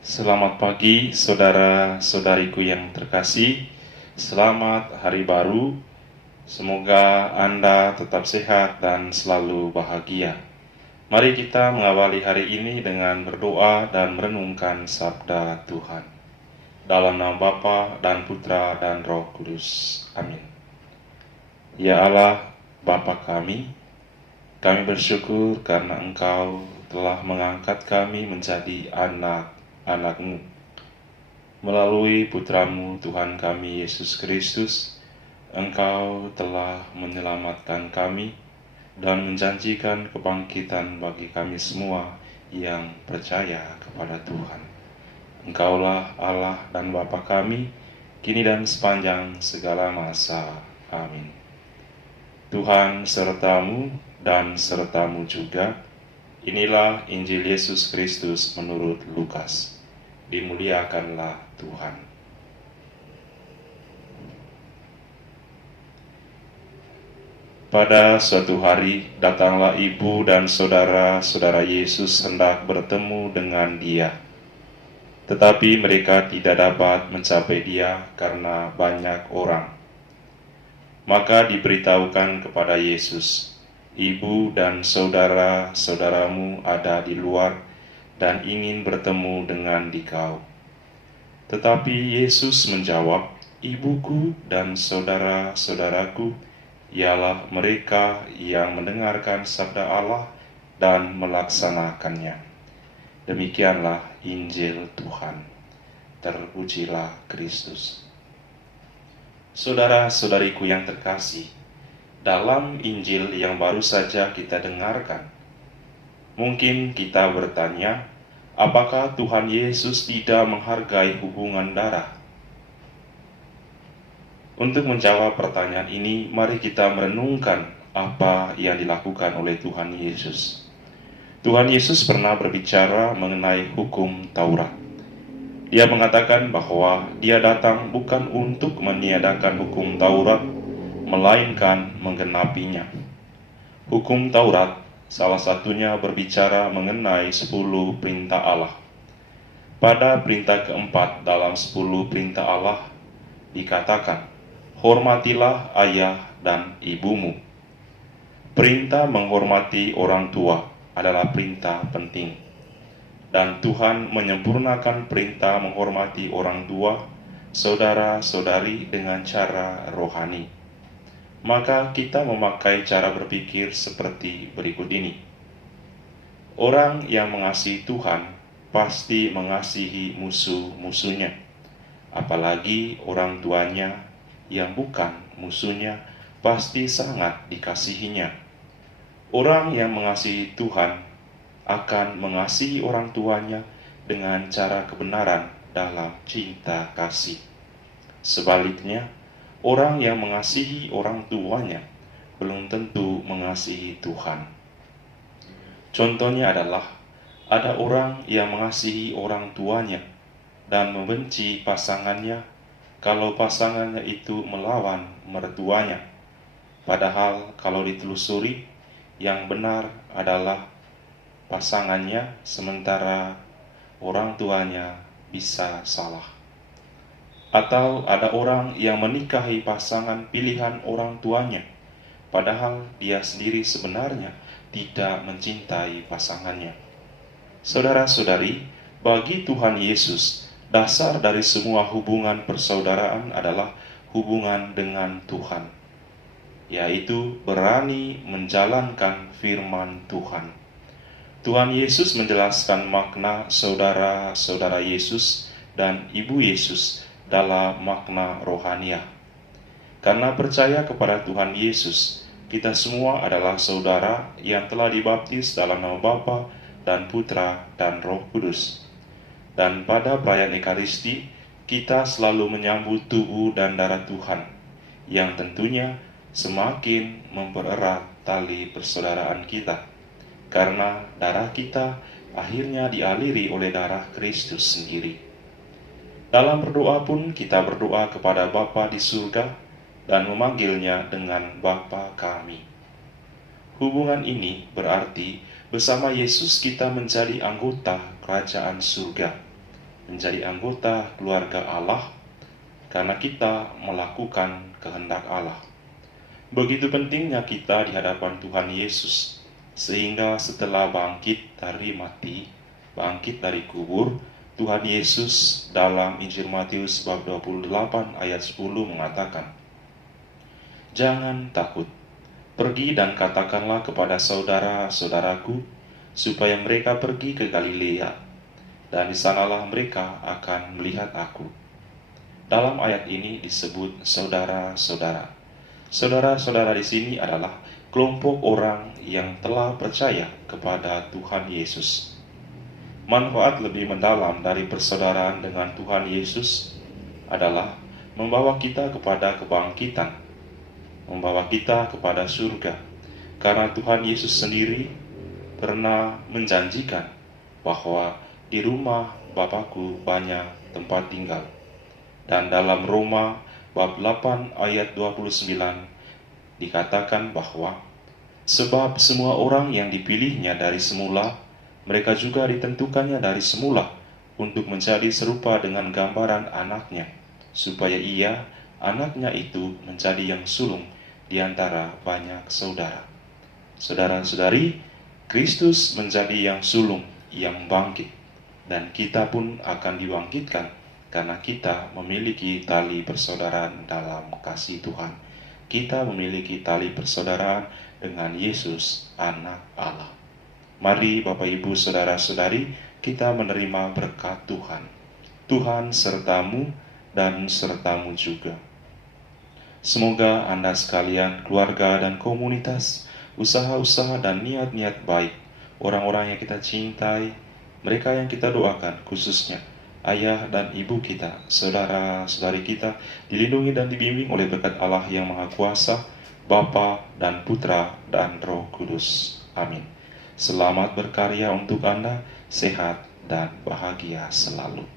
Selamat pagi saudara-saudariku yang terkasih. Selamat hari baru. Semoga Anda tetap sehat dan selalu bahagia. Mari kita mengawali hari ini dengan berdoa dan merenungkan sabda Tuhan. Dalam nama Bapa dan Putra dan Roh Kudus. Amin. Ya Allah, Bapa kami bersyukur karena Engkau telah mengangkat kami menjadi anak-anak-Mu. Melalui Putramu Tuhan kami Yesus Kristus, Engkau telah menyelamatkan kami dan menjanjikan kebangkitan bagi kami semua yang percaya kepada Tuhan. Engkaulah Allah dan Bapa kami, kini dan sepanjang segala masa. Amin. Tuhan sertamu dan sertamu juga. Inilah Injil Yesus Kristus menurut Lukas. Dimuliakanlah Tuhan. Pada suatu hari, datanglah ibu dan saudara-saudara Yesus hendak bertemu dengan Dia. Tetapi mereka tidak dapat mencapai Dia karena banyak orang. Maka diberitahukan kepada Yesus, "Ibu dan saudara-saudaramu ada di luar dan ingin bertemu dengan dikau." Tetapi Yesus menjawab, "Ibuku dan saudara-saudaraku ialah mereka yang mendengarkan sabda Allah dan melaksanakannya." Demikianlah Injil Tuhan. Terpujilah Kristus. Saudara-saudariku yang terkasih, dalam Injil yang baru saja kita dengarkan, mungkin kita bertanya, apakah Tuhan Yesus tidak menghargai hubungan darah? Untuk menjawab pertanyaan ini, mari kita merenungkan apa yang dilakukan oleh Tuhan Yesus. Tuhan Yesus pernah berbicara mengenai hukum Taurat. Dia mengatakan bahwa Dia datang bukan untuk meniadakan hukum Taurat, melainkan menggenapinya. Hukum Taurat salah satunya berbicara mengenai 10 perintah Allah. Pada perintah keempat dalam 10 perintah Allah dikatakan, "Hormatilah ayah dan ibumu." Perintah menghormati orang tua adalah perintah penting. Dan Tuhan menyempurnakan perintah menghormati orang tua, saudara-saudari dengan cara rohani. Maka kita memakai cara berpikir seperti berikut ini. Orang yang mengasihi Tuhan pasti mengasihi musuh-musuhnya, apalagi orang tuanya yang bukan musuhnya pasti sangat dikasihinya. Orang yang mengasihi Tuhan akan mengasihi orang tuanya dengan cara kebenaran dalam cinta kasih. Sebaliknya, orang yang mengasihi orang tuanya belum tentu mengasihi Tuhan. Contohnya adalah, ada orang yang mengasihi orang tuanya dan membenci pasangannya kalau pasangannya itu melawan mertuanya. Padahal kalau ditelusuri, yang benar adalah pasangannya, sementara orang tuanya bisa salah. Atau ada orang yang menikahi pasangan pilihan orang tuanya, padahal dia sendiri sebenarnya tidak mencintai pasangannya. Saudara-saudari, bagi Tuhan Yesus, dasar dari semua hubungan persaudaraan adalah hubungan dengan Tuhan, yaitu berani menjalankan firman Tuhan. Tuhan Yesus menjelaskan makna saudara-saudara Yesus dan Ibu Yesus dalam makna rohaniah. Karena percaya kepada Tuhan Yesus, kita semua adalah saudara yang telah dibaptis dalam nama Bapa dan Putra dan Roh Kudus. Dan pada perayaan Ekaristi, kita selalu menyambut tubuh dan darah Tuhan, yang tentunya semakin mempererat tali persaudaraan kita. Karena darah kita akhirnya dialiri oleh darah Kristus sendiri. Dalam berdoa pun kita berdoa kepada Bapa di surga dan memanggilnya dengan Bapa kami. Hubungan ini berarti bersama Yesus kita menjadi anggota kerajaan surga. menjadi anggota keluarga Allah karena kita melakukan kehendak Allah. Begitu pentingnya kita di hadapan Tuhan Yesus, sehingga setelah bangkit dari mati, bangkit dari kubur, Tuhan Yesus dalam Injil Matius bab 28 ayat 10 mengatakan, "Jangan takut, pergi dan katakanlah kepada saudara-saudaraku, supaya mereka pergi ke Galilea, dan di sanalah mereka akan melihat aku." Dalam ayat ini disebut saudara-saudara. Saudara-saudara di sini adalah kelompok orang yang telah percaya kepada Tuhan Yesus. Manfaat lebih mendalam dari persaudaraan dengan Tuhan Yesus adalah membawa kita kepada kebangkitan, membawa kita kepada surga. Karena Tuhan Yesus sendiri pernah menjanjikan bahwa di rumah Bapakku banyak tempat tinggal. Dan dalam Roma bab 8 ayat 29 dikatakan bahwa sebab semua orang yang dipilihnya dari semula, mereka juga ditentukannya dari semula untuk menjadi serupa dengan gambaran anaknya, supaya ia, anaknya itu, menjadi yang sulung di antara banyak saudara. Saudara-saudari, Kristus menjadi yang sulung, yang bangkit, dan kita pun akan dibangkitkan karena kita memiliki tali persaudaraan dalam kasih Tuhan. Kita memiliki tali persaudaraan dengan Yesus, anak Allah. Mari Bapak Ibu Saudara-saudari, kita menerima berkat Tuhan. Tuhan sertamu dan sertamu juga. Semoga Anda sekalian, keluarga dan komunitas, usaha-usaha dan niat-niat baik, orang-orang yang kita cintai, mereka yang kita doakan, khususnya ayah dan ibu kita, saudara-saudari kita, dilindungi dan dibimbing oleh berkat Allah yang Maha Kuasa, Bapa dan Putra dan Roh Kudus. Amin. Selamat berkarya untuk Anda, sehat dan bahagia selalu.